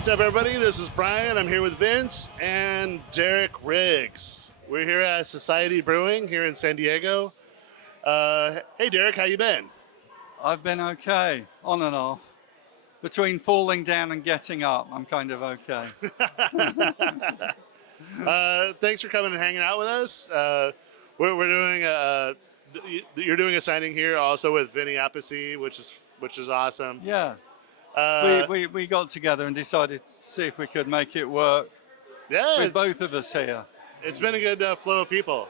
what's up, everybody? This is Brian. I'm here with Vince and Derek Riggs. We're here at Society Brewing here in San Diego. Hey, Derek, how you been? I've been okay, on and off. Between falling down and getting up, I'm kind of okay. Thanks for coming and hanging out with us. We're doing you're doing a signing here also with Vinny Appice, which is awesome. Yeah, Uh, we got together and decided to see if we could make it work yeah, with both of us here. it's been a good flow of people.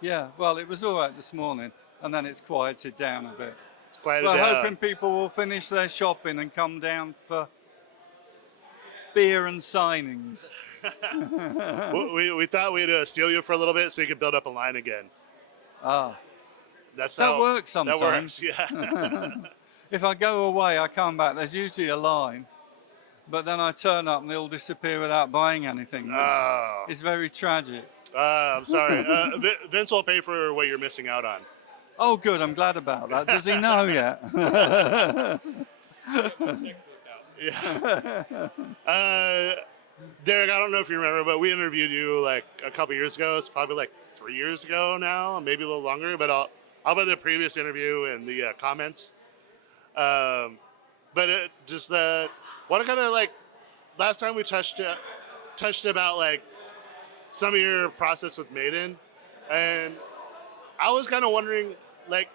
Yeah, well, it was all right this morning, and then it's quieted down a bit. It's quieted We're down. hoping people will finish their shopping and come down for beer and signings. we thought we'd steal you for a little bit so you could build up a line again. Ah, That's that how works sometimes. That works, yeah. If I go away, I come back, there's usually a line, but then I turn up and they'll disappear without buying anything. It's very tragic. I'm sorry. Vince will pay for what you're missing out on. Oh, good, I'm glad about that. Does he know yet? Yeah. Derek, I don't know if you remember, but we interviewed you like a couple years ago. It's probably like 3 years ago now, maybe a little longer, but I'll put the previous interview in the comments. But it just what kind of like last time we touched about like some of your process with Maiden, and I was kind of wondering like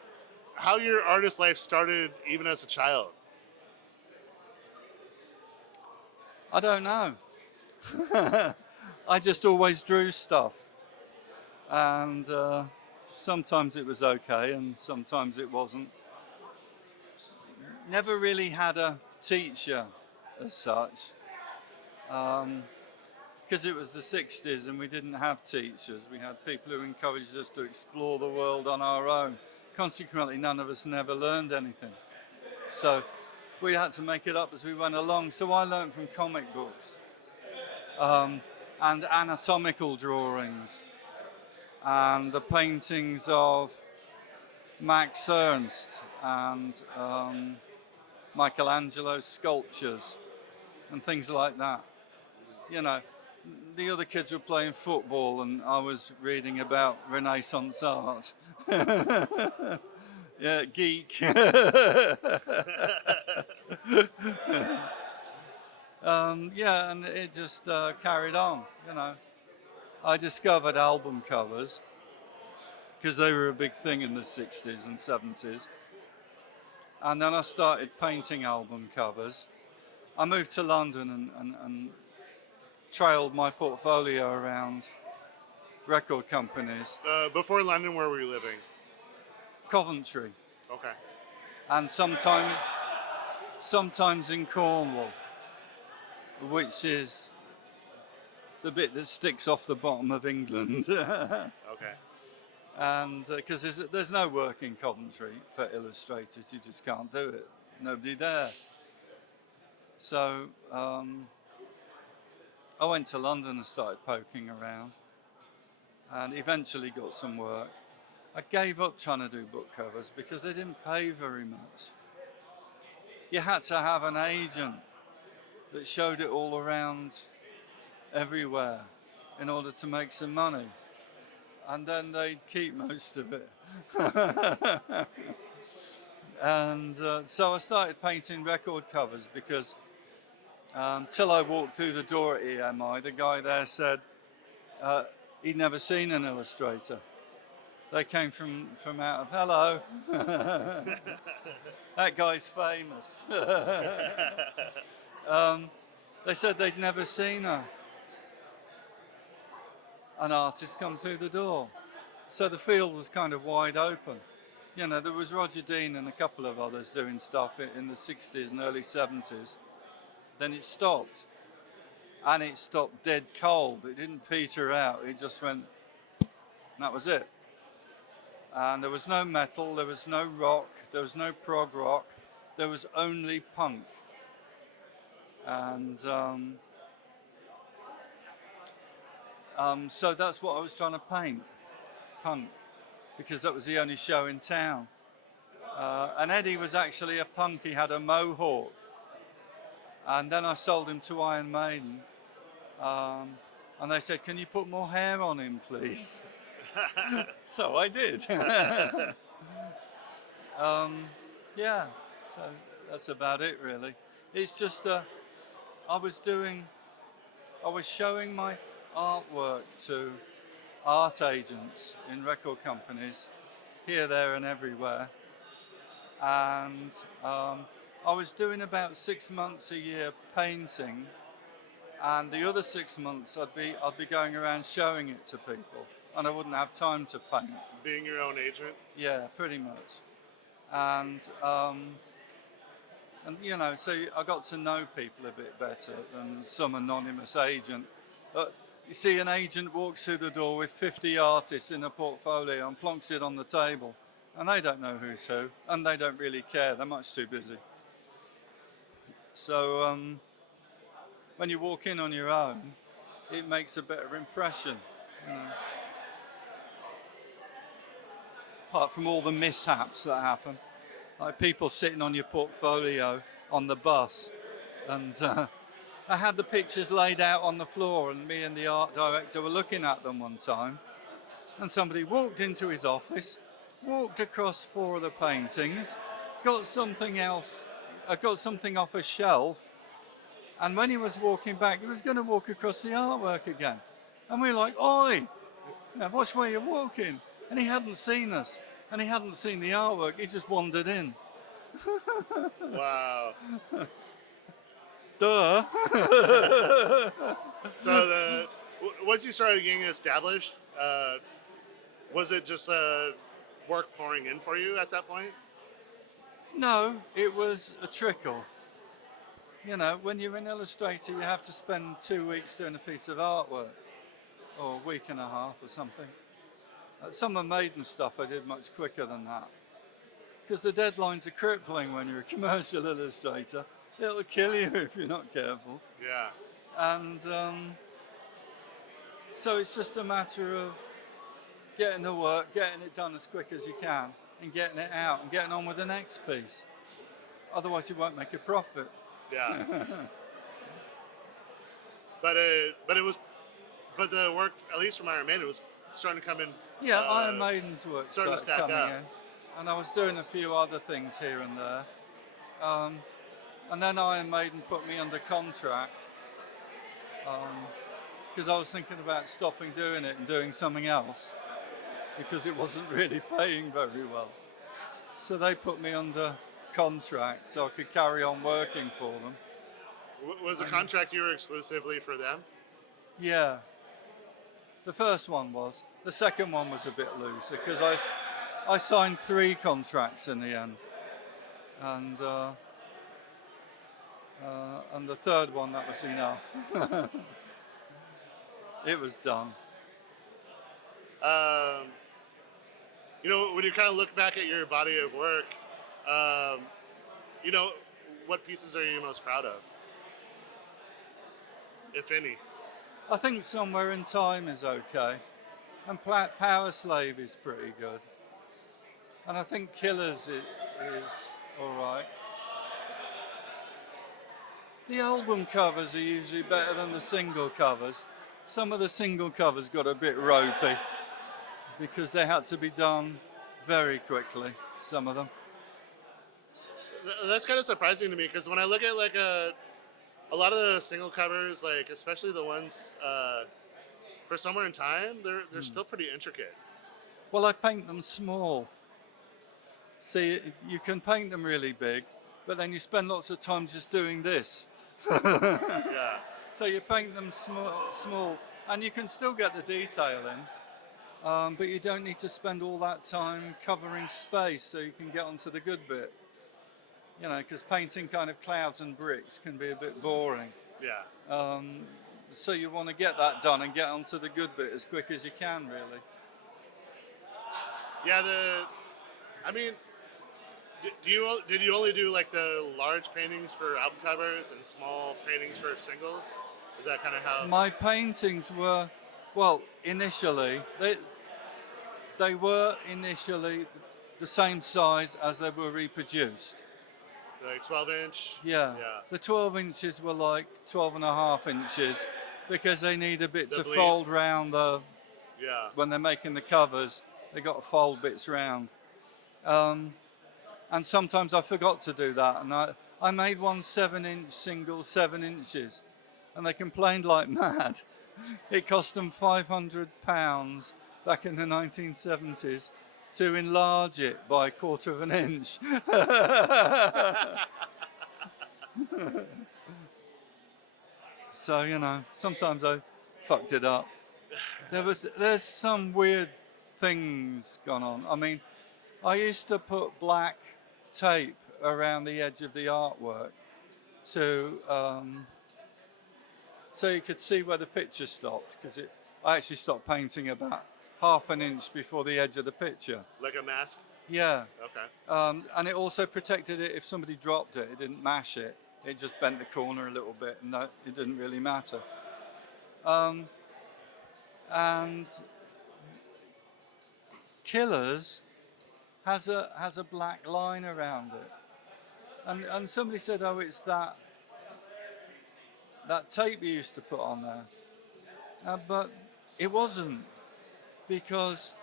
how your artist life started even as a child. I don't know. I just always drew stuff. And sometimes it was okay and sometimes it wasn't. Never really had a teacher as such. Because it was the 60s and we didn't have teachers. We had people who encouraged us to explore the world on our own. Consequently, none of us never learned anything. So we had to make it up as we went along. So I learned from comic books and anatomical drawings and the paintings of Max Ernst and Michelangelo's sculptures and things like that. You know, the other kids were playing football and I was reading about Renaissance art. Yeah, geek. Yeah, and it just carried on, you know. I discovered album covers because they were a big thing in the 60s and 70s. And then I started painting album covers. I moved to London and trailed my portfolio around record companies. Before London, where were you living? Coventry. Okay. And sometimes in Cornwall, which is the bit that sticks off the bottom of England. Okay. And because there's no work in Coventry for illustrators, you just can't do it. Nobody there. So I went to London and started poking around and eventually got some work. I gave up trying to do book covers because they didn't pay very much. You had to have an agent that showed it all around everywhere in order to make some money. And then they'd keep most of it. And so I started painting record covers because till I walked through the door at EMI, the guy there said he'd never seen an illustrator. They came from out of, hello. That guy's famous. They said they'd never seen an artist come through the door. So the field was kind of wide open. You know, there was Roger Dean and a couple of others doing stuff in the 60s and early 70s. Then it stopped. And it stopped dead cold. It didn't peter out. It just went, and that was it. And there was no metal, there was no rock, there was no prog rock, there was only punk. And so that's what I was trying to paint, punk, because that was the only show in town. And Eddie was actually a punk, he had a mohawk. And then I sold him to Iron Maiden. Um, and they said, "Can you put more hair on him, please?" So I did. um, yeah, so that's about it, really. It's just I was doing, I was showing my artwork to art agents in record companies here, there, and everywhere, and I was doing about 6 months a year painting, and the other 6 months I'd be going around showing it to people, and I wouldn't have time to paint. Being your own agent. Yeah, pretty much. And you know, so I got to know people a bit better than some anonymous agent. You see, an agent walks through the door with 50 artists in a portfolio and plonks it on the table, and they don't know who's who, and they don't really care. They're much too busy. So when you walk in on your own, it makes a better impression. You know. Apart from all the mishaps that happen, like people sitting on your portfolio on the bus, and I had the pictures laid out on the floor, and me and the art director were looking at them one time, and somebody walked into his office, walked across 4 of the paintings, got something else, got something off a shelf, and when he was walking back, he was going to walk across the artwork again, and we were like, "Oi, watch where you're walking." And he hadn't seen us, and he hadn't seen the artwork. He just wandered in. Wow. Duh. So once you started getting established, was it just work pouring in for you at that point? No, it was a trickle. You know, when you're an illustrator, you have to spend 2 weeks doing a piece of artwork, or a week and a half or something. Some of Maiden stuff I did much quicker than that, because the deadlines are crippling when you're a commercial illustrator. It'll kill you if you're not careful. Yeah. And so it's just a matter of getting the work, getting it done as quick as you can, and getting it out and getting on with the next piece. Otherwise, you won't make a profit. Yeah. But the work, at least from Iron Maiden, was starting to come in. Yeah, Iron Maiden's work starting to started stack coming up. in, and I was doing a few other things here and there. And then Iron Maiden put me under contract, because I was thinking about stopping doing it and doing something else, because it wasn't really paying very well. So they put me under contract so I could carry on working for them. Was the contract you were exclusively for them? Yeah. The first one was. The second one was a bit looser, because I signed 3 contracts in the end. And the third one, that was enough. It was done. You know, when you kind of look back at your body of work, you know, what pieces are you most proud of, if any? I think Somewhere in Time is okay, and Power Slave is pretty good, and I think Killers is all right. The album covers are usually better than the single covers. Some of the single covers got a bit ropey because they had to be done very quickly, some of them. That's kind of surprising to me, because when I look at like a lot of the single covers, like especially the ones for Somewhere in Time, they're still pretty intricate. Well, I paint them small. See, you can paint them really big, but then you spend lots of time just doing this. Yeah. So you paint them small, and you can still get the detail in, but you don't need to spend all that time covering space so you can get onto the good bit. You know, because painting kind of clouds and bricks can be a bit boring. Yeah. So you want to get that done and get onto the good bit as quick as you can, really. Yeah. I mean, did you only do like the large paintings for album covers and small paintings for singles? Is that kind of how? My paintings were, well, initially they were initially the same size as they were reproduced. Like 12-inch. Yeah. Yeah. The 12 inches were like 12 and a half inches because they need a bit The to bleed. fold round Yeah. when they're making the covers. They got to fold bits round. And sometimes I forgot to do that. And I made one 7-inch single 7 inches. And they complained like mad. It cost them £500 back in the 1970s to enlarge it by a quarter of an inch. So, you know, sometimes I fucked it up. There's some weird things gone on. I mean, I used to put black tape around the edge of the artwork to so you could see where the picture stopped, because I actually stopped painting about half an inch before the edge of the picture. Like a mask. Yeah. Okay. And it also protected it if somebody dropped it. It didn't mash it. It just bent the corner a little bit, and it didn't really matter. And Killers has a black line around it, and somebody said, oh, it's that tape you used to put on there, but it wasn't, because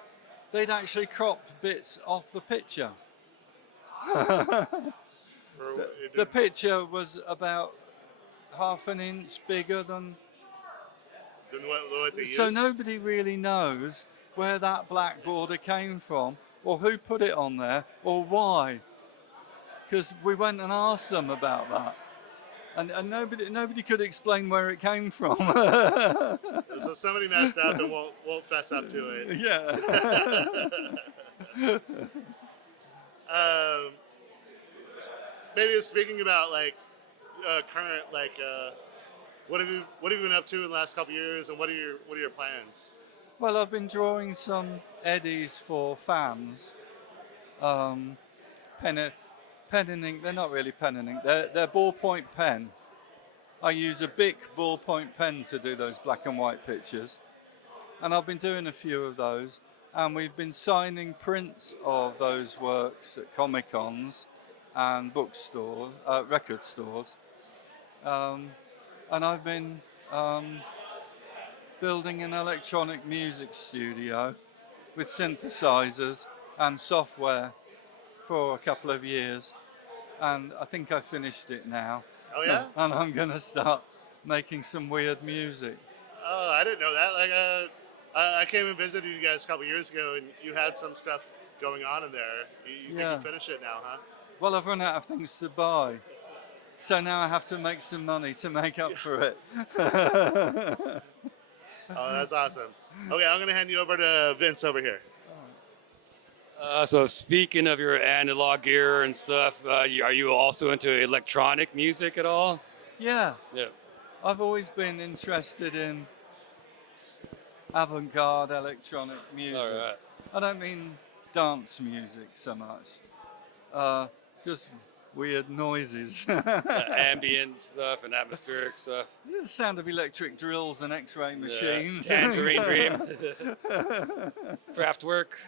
they'd actually cropped bits off the picture. The picture was about half an inch bigger than what they so used? nobody really knows where that black border came from, or who put it on there, or why. Because we went and asked them about that, and nobody could explain where it came from. So somebody messed up and won't fess up to it. Yeah. Maybe speaking about like current, like what have you been up to in the last couple of years, and what are your plans? Well, I've been drawing some eddies for fans. Pen and ink. They're not really pen and ink. They're ballpoint pen. I use a big ballpoint pen to do those black and white pictures, and I've been doing a few of those. And we've been signing prints of those works at Comic-Cons and bookstores, record stores. And I've been building an electronic music studio with synthesizers and software for a couple of years. And I think I finished it now. Oh yeah? And I'm going to start making some weird music. Oh, I didn't know that. Like, I came and visited you guys a couple years ago, and you had some stuff going on in there. You think you finished it now, huh? Well, I've run out of things to buy, so now I have to make some money to make up for it. Oh, that's awesome. Okay, I'm gonna hand you over to Vince over here. So speaking of your analog gear and stuff, are you also into electronic music at all? Yeah. Yeah. I've always been interested in avant-garde electronic music. All right. I don't mean dance music so much. Just weird noises. Ambient stuff and atmospheric stuff. The sound of electric drills and X-ray machines. Tangerine Dream. Kraftwerk.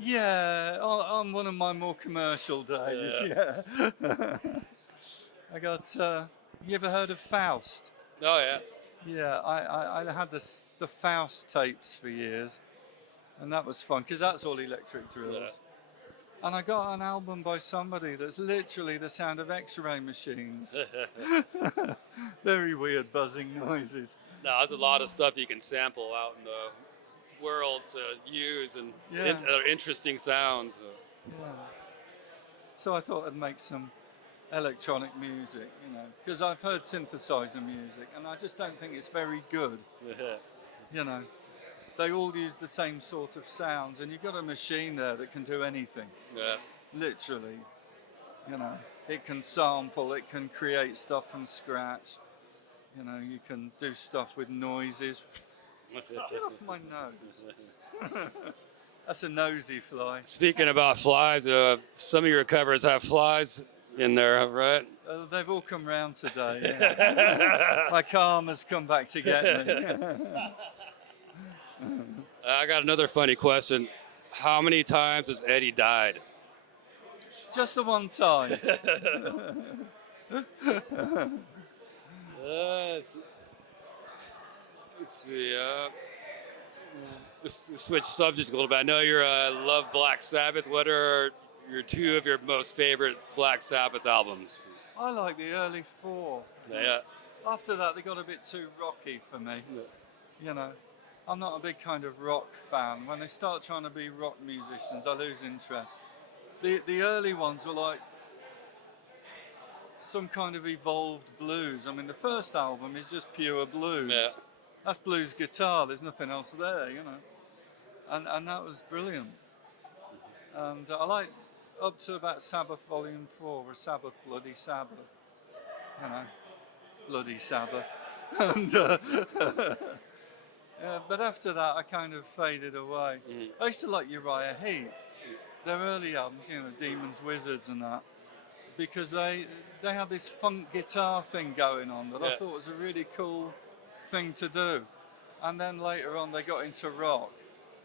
Yeah, on one of my more commercial days. Yeah. I got. You ever heard of Faust? Oh yeah. Yeah, I had the Faust tapes for years, and that was fun because that's all electric drills. Yeah. And I got an album by somebody that's literally the sound of X-ray machines. Very weird buzzing noises. No, there's a lot of stuff you can sample out in the world to use, and other interesting sounds. Yeah. So I thought I'd make some electronic music, you know, because I've heard synthesizer music, and I just don't think it's very good. You know, they all use the same sort of sounds, and you've got a machine there that can do anything. Yeah. Literally, you know, it can sample, it can create stuff from scratch. You know, you can do stuff with noises. Get off my nose. That's a nosy fly. Speaking about flies, some of your covers have flies in there, right? They've all come round today. Yeah. My karma's come back to get me. I got another funny question. How many times has Eddie died? Just the one time. Let's see. Let's switch subjects a little bit. I know you love Black Sabbath. What are your two of your most favorite Black Sabbath albums? I like the early four. Yeah. After that, they got a bit too rocky for me. You know, I'm not a big kind of rock fan. When they start trying to be rock musicians, I lose interest. The early ones were like some kind of evolved blues. I mean, the first album is just pure blues. Yeah. That's blues guitar. There's nothing else there, you know. And that was brilliant. And I like up to about Sabbath Volume 4, or Sabbath, Bloody Sabbath. You know, Bloody Sabbath. And yeah, but after that, I kind of faded away. I used to like Uriah Heep, their early albums, you know, Demons, Wizards and that, because they had this funk guitar thing going on that I thought was a really cool thing to do. And then later on, they got into rock,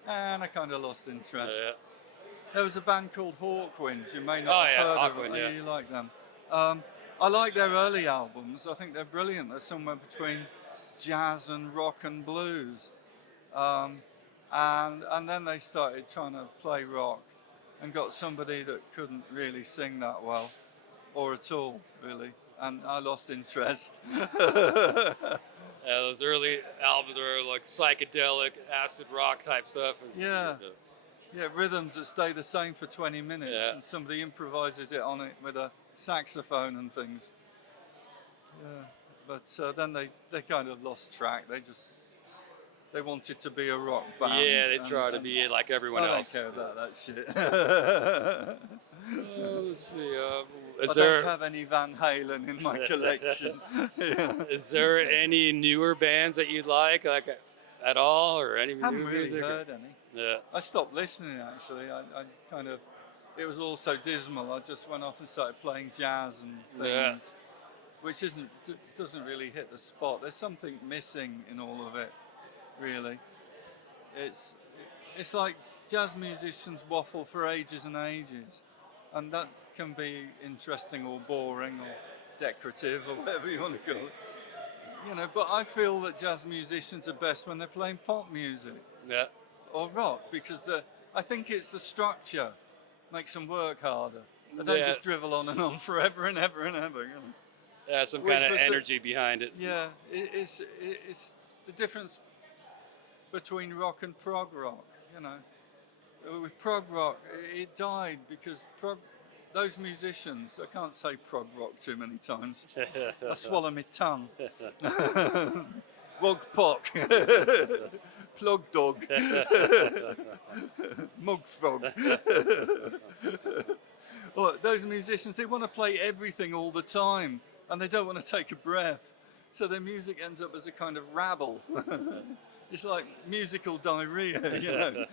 and I kind of lost interest. Yeah. There was a band called Hawkwinds. You may not have heard of them. Hawkwind, You like them. I like their early albums. I think they're brilliant. They're somewhere between jazz and rock and blues. And then they started trying to play rock and got somebody that couldn't really sing that well, or at all, really. And I lost interest. Those early albums are like psychedelic, acid rock type stuff. Yeah, rhythms that stay the same for 20 minutes, and somebody improvises it on it with a saxophone and things. Yeah, but then they kind of lost track. They wanted to be a rock band. Yeah, they try to be like everyone else. I don't care about that shit. Let's see. I don't have any Van Halen in my collection. Is there any newer bands that you'd like at all, or any Haven't new really music? heard any. Yeah. I stopped listening actually. I kind of, it was all so dismal. I just went off and started playing jazz and things, which doesn't really hit the spot. There's something missing in all of it, really. It's like jazz musicians waffle for ages and ages, and that can be interesting or boring or decorative or whatever you want to call it. You know, but I feel that jazz musicians are best when they're playing pop music. Yeah. Or rock, because I think it's the structure makes them work harder. They don't just drivel on and on forever and ever and ever. You know? Yeah, some kind of energy behind it. Yeah, it's the difference between rock and prog rock. You know, with prog rock, it died because those musicians. I can't say prog rock too many times. I swallow my tongue. Wog pock, plug dog, mug frog. Well, those musicians, they want to play everything all the time and they don't want to take a breath. So their music ends up as a kind of rabble. It's like musical diarrhea, you know.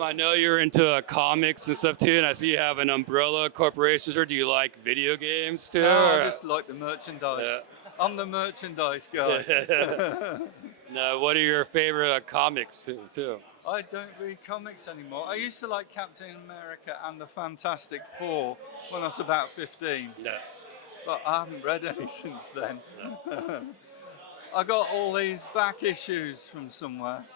I know you're into comics and stuff too, and I see you have an Umbrella Corporation shirt. Do you like video games too? No, I just like the merchandise. Yeah. I'm the merchandise guy. No, what are your favorite comics too? I don't read comics anymore. I used to like Captain America and the Fantastic Four when I was about 15. Yeah. But I haven't read any since then. I got all these back issues from somewhere.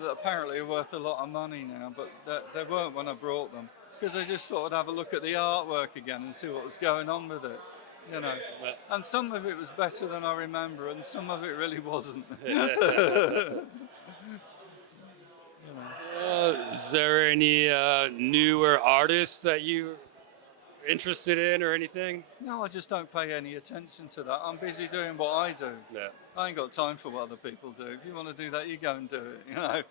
That apparently are worth a lot of money now, but they weren't when I brought them, because I just thought I'd have a look at the artwork again and see what was going on with it, you know. And some of it was better than I remember, and some of it really wasn't. Is there any newer artists that you're interested in or anything? No, I just don't pay any attention to that. I'm busy doing what I do. Yeah. I ain't got time for what other people do. If you want to do that, you go and do it, you know.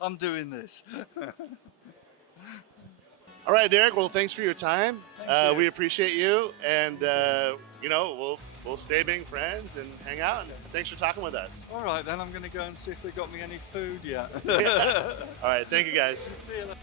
I'm doing this. All right, Derek. Well, thanks for your time. Thank you. We appreciate you, and you know, we'll stay being friends and hang out. And thanks for talking with us. All right, then I'm going to go and see if they got me any food yet. All right, thank you guys. See you later.